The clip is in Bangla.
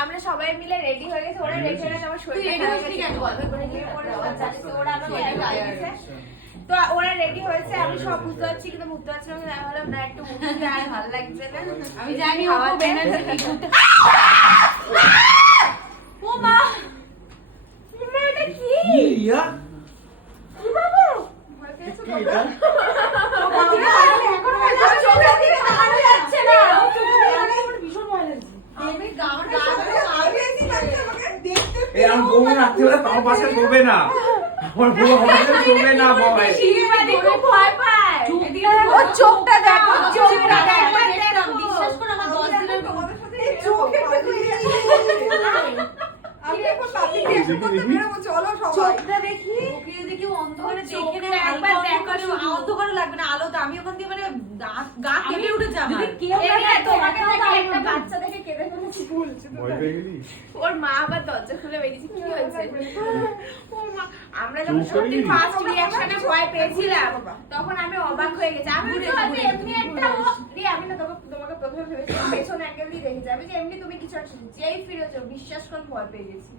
আমরা সবাই মিলে রেডি হয়ে গেছি, ওরা রেডি হয়ে গেছে, আমার শরীর রেডি হয়ে গেছে কেন গল্প করে নিয়ে পড়ে ওরা যাচ্ছে, ওরা আমাকে গায়ে দিয়েছে। তো ওরা রেডি হয়েছে, আমি সব বুঝতে পারছি কিন্তু বুঝতে পারছি না, আমি ভাবলাম না একটু মুখে আর ভালো লাগছে না, আমি জানি ও বেনারসি কি করতে। ও মা এটা কি ইয়া কি বাবু ভয় পেয়েছো বাবা? এখন হয়তো চোখে দিকে তাকানো যাচ্ছে না, ভীষণ ভয় লাগছে। আমি গাউন এই আমি বলবো না রাত্রিবেলা তাও পাশে বলবে না, আমার বউ আমাকে বলবে না ভয়। খুব ভয় পায়, ও চোখটা দেখো, চোখটা দেখো, বিশ্বাস করো আমার 10 দিনের আমি এখন পাবলিক রিঅ্যাকশন করতে বেরোবো, চলো সবাই। চোখটা দেখি, ওকে দেখি অন্ধকারে দেখে চোখটা না, একবার একবার দেখো দেখো, শুধু। অন্ধকারে লাগবে না, আলোতে আমি ওখান দিয়ে মানে গা কেঁপে উঠেছে আমার। তোমাকে দেখে একটা বাচ্চা দেখে কেঁদে ফেলেছি। ভয় পেয়ে গেলি? ওর মা আবার দরজা খুলে বেরিয়েছে, কি হয়েছে? ওর মা, আমরা যখন চুপ করে সত্যি গেলি? ফার্স্ট রিঅ্যাকশনে ভয় পেয়েছিলাম, তখন আমি অবাক হয়ে গেছি। আমি তো আমি এমনি একটা আমি না তোমাকে প্রথমে ভেবেছিলাম পেছনে অ্যাঙ্গেল দিয়ে দেখেছি, আমি যে এমনি তুমি কিছু একটা যেই ফিরেছো বিশ্বাস করে ভয় পেয়ে গেছি।